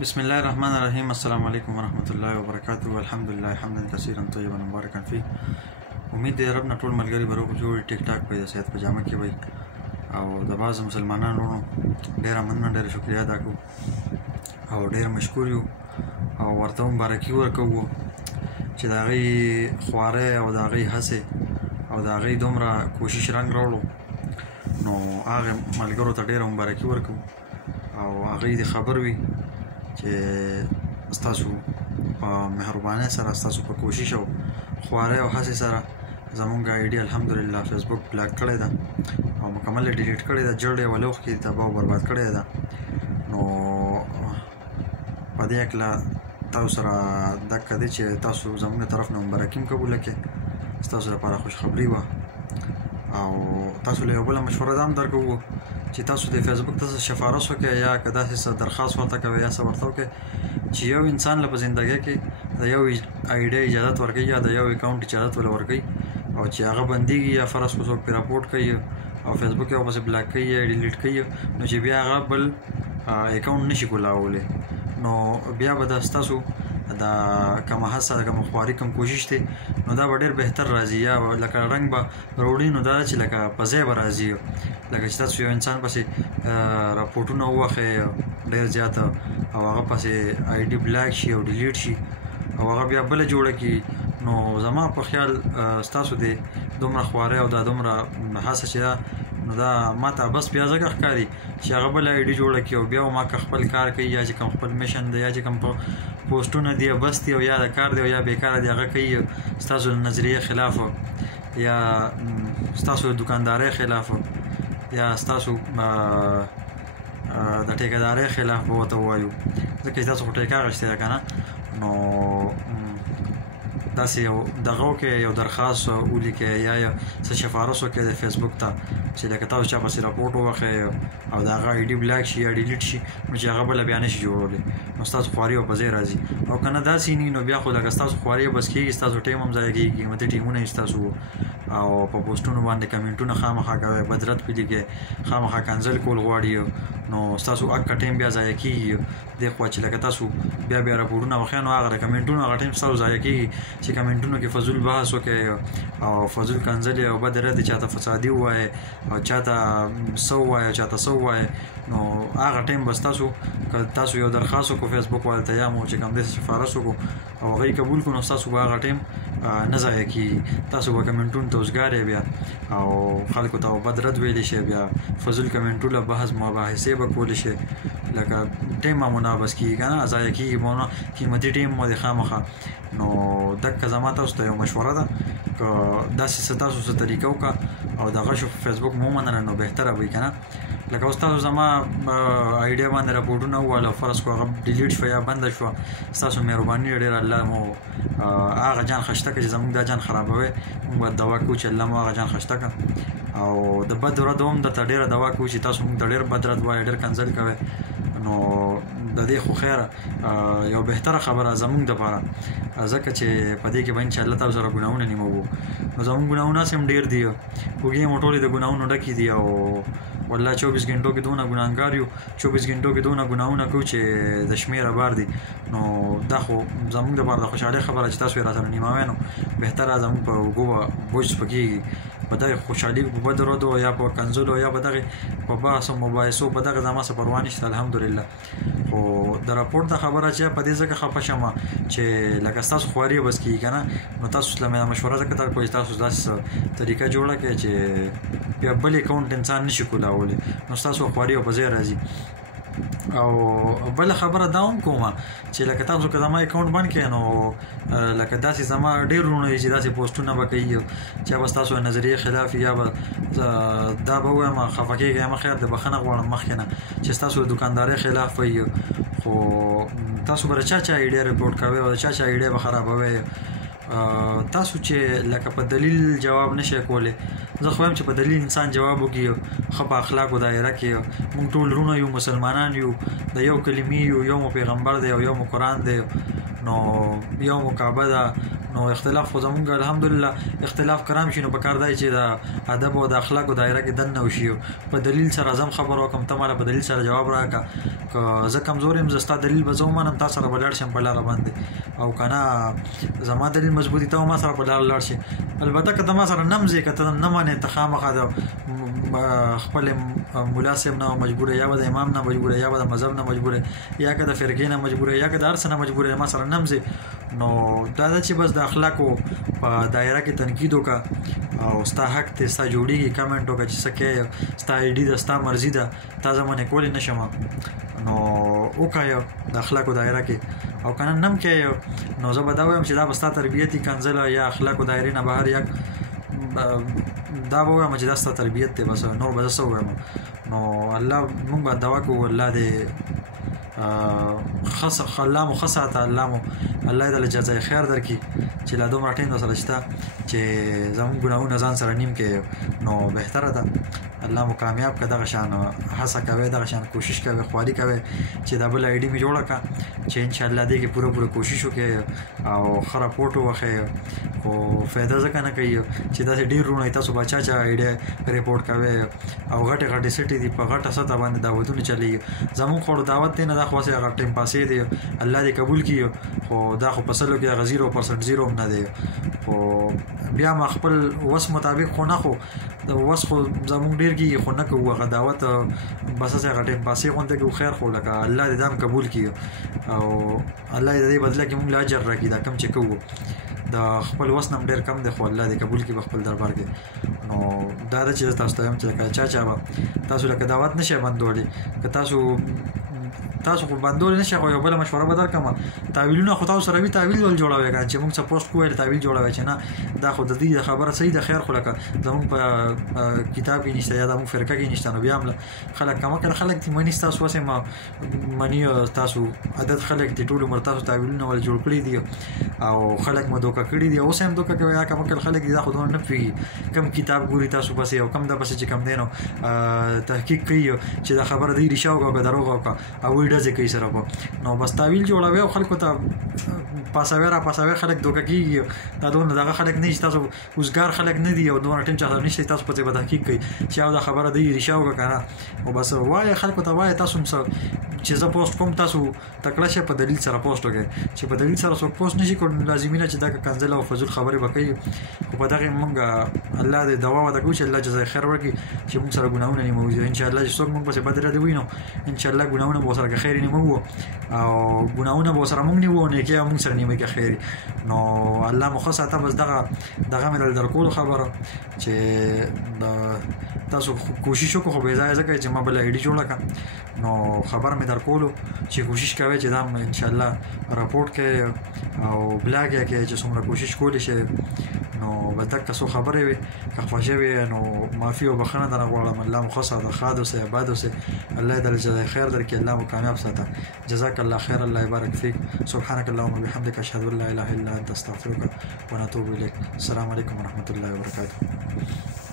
بسم الله الرحمن الرحیم. السلام علیکم ورحمۃ الله وبرکاته. الحمدلله حمدا کثیرا طیبا مبارکا فی. امید دی رب نه ټول ملګري به روغ جوړ ټیک ټاک په صحت پجامه کې وي او د بعض مسلمانانو ډیره مننه ډیره شکریا ادا کوو او ډیر مشکور یو او ورته مبارکي ورکوو چې د هغې خوارۍ او د هغې هڅې او د هغې دومره کوشش رنګ راوړو نو هغې ملګرو ته ډیره مبارکي ورکوو او هغې دې خبر وي چې ستاسو په مهربانۍ سره ستاسو په کوشش او خوارۍ او هڅې سره زمونږ آی ډي الحمدلله فیسبوک بلاک کړې ده او مکمل یې ډیلیټ کړې ده. جړ یې ولوخ کې تباه او برباد کړې ده. نو په دې هکله تاسو سره دقه دی چې تاسو زمونږ طرف نه مبارکي هم قبوله کړې. ستاسو لپاره خوشخبري وه او تاسو له یو بله مشوره دا هم درکوو چې تاسو د فیسبوک ته سفارش وکړئ یا که داسې څه درخواست ورته کوئ یا څه ورته وکړئ چې یو انسان له په زندګۍ کې د یو آی ډي اجازت ورکوي یا د یو اکاونټ اجازت ول ورکوي او چې هغه بندېږي یا فرض کړو څوک پرې راپورټ کوي او فیسبوک یې ورپسې بلاک کوي یا ډیلیټ کوي نو چې بیا هغه بل اکاونټ نشي کولاولی نو بیا به د ستاسو دا کومه هڅه کومه خواري کوم کوشش دی نو دا به ډېر بهتر راځي یا لکه رنګ به راوړي نو دا چې لکه په ځای به راځي لکه چې تاسو یو انسان پسې راپورټونه ووښئ ډېر زیات او هغه پسې آی ډي بلاک شي او ډیلیټ شي او هغه بیا بله جوړه کړي نو زما په خیال ستاسو د دومره خوارۍ او دا دومره هڅه چې ده نو دا ماته بس بیا ځکه ښکاري چې هغه بله آی ډي جوړه کړي او بیا ما که خپل کار کوي یا چې کوم خپل میشن دی یا چې کوم پوسټونه دی بس دی او یا د کار دی او یا بیکاره دی هغه کوي ستاسو د نظریې خلاف یا ستاسو د دوکاندارۍ خلاف یا ستاسو د ټیکهدارۍ خلاف به ورته ووایو ځکه چې تاسو خو ټیکه اخیستې ده که نه نو داسې یو دغه وکړئ یو درخواست ولیکئ یا څه سفارش وکړئ د فیسبوک ته چې لکه تاسو چا پسې راپورټ ووښئ او د هغه آی ډي بلاک شي یا ډیلیټ شي نو چې هغه بله بیا نشي جوړولی نو ستاسو خواري به په ځای راځي او که نه داسې نه نو بیا خو لکه ستاسو خواري بس کېږي ستاسو ټایم هم ضایع کېږي قیمتي ټایمونه یې ستاسو او په پوسټونو باندې کمنټونه خامخا کوئ بدرت پې لیکئ خامخا کنزل کول غواړي نو ستاسو اکه ټایم بیا ضایع کېږي دې خوا چې لکه تاسو بیا راپورټونه وښیئ نو هغه د کمنټونو هغه ټایم ستاسو ضایع کېږي چې کمنټونو کې فضول بحث وکړئ او فضول کنزل او بد رد چاته فسادي ووایئ او چاته څه ووایئ چاته څه ووایئ نو هغه ټایم به ستاسو که تاسو یو درخواست وکړو فیسبوک والو ته یا مو چې کوم داسې سفارش وکړو او هغوی قبول کړو نو ستاسو به هغه ټایم نه ضایع کېږي تاسو به کمنټونو ته اوزګارئ بیا او خلکو ته بد رد ویلی شئ بیا فضول کمنټونه بحث مباحثې به کولی شئ لکه ټایم به مو نابس کېږي که نه ضایع کېږي مو نه قیمتي ټایم مو دی خامخا نو دقه زما تاسو ته یو مشوره ده که داسې څه تاسو څه طریقه وکړه او دغه شو فیسبوک مو ومنله نو بهتره وي که نه لکه اوس تاسو زما آی ډي باندې راپورټونه ووهل او فرض کړو هغه ډیلیټ شوه یا بنده شوه ستاسو مهرباني ډېره الله مو هغه جان خشته کړه چې زموږ دا جان خرابوي موږ به دعا کوو چې الله مو هغه جان خشته کړه او د بد ردو هم درته ډېره دعا کوو چې تاسو موږ د ډېر بد رد وایئ ډېر کنزل کوئ نو د دې خو خیره یو بهتره خبره زموږ دپاره ځکه چې په دې کې به انشاءالله تاسو سره ګناهونه نیموو نو زموږ ګناهونه هسې هم ډېر دي اوږې مو ټولې د ګناهونو ډکې دي او والله 24 غنټو کې دونه ګناهګار یو 24 غنټو کې دونه ګناهونه کوو چې د شمېره بار دي نو دا خو زموږ دپاره د خوشحالۍ خبره چې تاسو یې راسره نیموئ نو بهتره زموږ په اوږو به بوج سپکېږي په دغې خوشحالي په بدو ردو یا په کنزلو یا په دغې په بحث او مباحثو په دغې زما څه پروا نشته الحمدلله خو د راپورټ د خبره چې په دې ځکه خفه شمه چې لکه ستاسو خواري بس کېږي که نه نو تاسو له مې مشوره ځکه درکوو چې تاسو داسې طریقه جوړه کړئ چې بیا بل اکاونټ انسان نشي کولاولی نو ستاسو خواري په ځای راځي او بله خبره دا هم کومه چې لکه تاسو که زما اکاونټ بند کړئ نو لکه داسې زما ډېر وروڼه دي چې داسې پوسټونه به کوي چې به ستاسو نظریې خلاف یا به دا به ووایم خفه کېږئ یم خیر د بښنه غواړم مخکې نه چې ستاسو د دوکاندارۍ خلاف وي خو تاسو به د چا آی ډي رپورټ کوئ او د چا آی ډي به خرابوئ تاسو چې لکه په دلیل جواب نشئ کولی زه خو وایم چې په دلیل انسان جواب وکړي ښه په اخلاقو دایره کې موږ ټول وروڼه یو مسلمانان یو د یو کلمې یو مو پیغمبر دی او یو مو قرآن دی نو یو مکعبه ده نو اختلاف خو زمونږ الحمدلله اختلاف کرام شي نو په کار دی چې د ادب او د اخلاقو دایره کې دننه وشي په دلیل سره زم خبر وکم ته ماله په دلیل سره جواب راکړه که زه کمزور یم زه ستا دلیل به زه ومنم تا سره به لاړ شم په لاره باندې او که نه زما دلیل مضبوطي ته ما سره په لاره لاړ شي البته که ته ما سره نه مځې که ته نه منې ته خامخا د خپل ملا صاحب نه مجبوره یا به د امام نه مجبوره یا به د مذهب نه مجبوره یا که د فرقې نه مجبوره یا که د هر څه نه مجبوره ما سره نه مځې نو دا ده چې بس د اخلاقو په دایره کې تنقید وکړه او ستا حق دی ستا جوړېږي کمنټ وکړه چې څه کوې ستا آی ډي ده ستا مرضي ده تا زه منې کولی نه شم نو وکړه د اخلاقو دایره کې او که نه هم کوې نو زه به دا وایم چې دا به ستا تربیت یې کنځله یا اخلاقو دایرې نه بهر یا دا به وایم چې دا ستا تربیت دی بس نور به زه څه ووایم نو الله مونږ به دعا کوو الله دې الله مو ښه ساته الله یې دله جزای خیر درکړي چې لا دومره ټیم درسره شته چې زموږ ګناهونه ځان سره نیم کې نو بهتره ده الله مو کامیاب که دغه شان هڅه کوئ دغه شان کوشش کوئ خواري کوئ چې دا بل آی ډي مې جوړه کړه چې انشاءالله دې کې پوره کوشش وکړئ او ښه راپورټ ووښئ خو فایده ځکه نه کوي چې داسې ډېر وروڼه تاسو به چا آی ډي ریپورټ کوئ او غټې سټې دي په غټه سطح باندې دعوتونه چلېږي زموږ خو دعوت دی نه دا خو هسې هغه ټایم پاسې دی الله دې قبول کړي خو دا خو په سلو کې هغه 0% هم نه دی خو بیا ما خپل وس مطابق خو نه خو د وس خو زموږ ډېر کېږي خو نه کوو هغه دعوت بس هسې هغه ټایم پاسې غونته کوو خیر خو لکه الله دې دا هم قبول کړي او الله دې د دې بدله کې موږ له اجر راکړي دا کم چې کوو د خپل وس نه ډېر کم دی خو الله دې قبول کړي په خپل دربار کې نو دا ده چې تاسو ته وایم چې لکه چا به تاسو لکه دعوت نشئ بندولی که تاسو خو بندول نشئ خو یو بله مشوره به درکړم تعویلونه خو تاسو سره وي تعویل ول جوړوئ که چې موږ څه پوسټ کوو تعویل جوړوئ چې نه دا خو د دې خبره صحیح ده خیر خو لکه زموږ په کتاب کې نشته یا زموږ فرقه کې نشته نو بیا هم خلک کمکل خلک دي مني ستاسو هسې مني تاسو عدد خلک دي ټول عمر تاسو تعویلونه ول جوړ کړي دي او خلک مو دوکه کړي دي اوس هم دوکه کوي یا کمکل خلک دي دا خو نه پوهېږي کم کتاب ګوري تاسو بس او کم د بس چې کم دی نو تحقیق کوي چې دا خبره دی رښتیا وکړه که دروغ وکړه او وایي ډزې کوي سره نو بس تعویل جوړوي او خلکو ته پاسوي خلک دوکه کېږي دا دونه دغه خلک نه چې تاسو اوزګار خلک نه دي او دونه ټیم چا سره نشته تاسو په دې به تحقیق کوي چې دا خبره دی رښتیا وکړه که نه او بس وایي خلکو ته وایي تاسو چې زه پوسټ کوم تاسو تکړه شئ په دلیل سره پوسټ وکړئ چې په دلیل سره څوک پوسټ نشي کولی لازمي نه چې دا کنځل او فضول خبرې به کوي خو په دغې موږ الله دې دوا وده کوو چې الله جزای خیر ورکړي چې موږ سره ګناهونه نیموځي انشاءالله چې څوک موږ پسې بد ردې وي نو انشاءالله ګناهونه به ورسره که خیر نیموو او ګناهونه به ورسره موږ نیمو نیکۍ به موږ سره نیموي که خیر نو الله مو ښه ساته بس دغه مې در کولو خبره چې تاسو کوشش وکړو خو بې ځایه ځکه چې ما بله آی ډي جوړه کړه نو خبر مې در کولو چې کوشش کوئ چې دا انشاءالله راپورټ کوئ او بلاګ یې کوئ چې څومره کوشش کولی شئ نو به دقه څو خبرې وي که خوښې وي نو معافي او بخښنه درنه غواړم الله مو ښه ساته ښاد اوسئ آباد اوسئ الله دې جزای خیر درکړي الله مو کامیاب ساته جزاک الله خیر الله یبارک فیک سبحانك اللهم وبحمدك اشهد ان لا اله الا انت استغفرك ونتوب اليك السلام علیکم ورحمة الله وبرکاته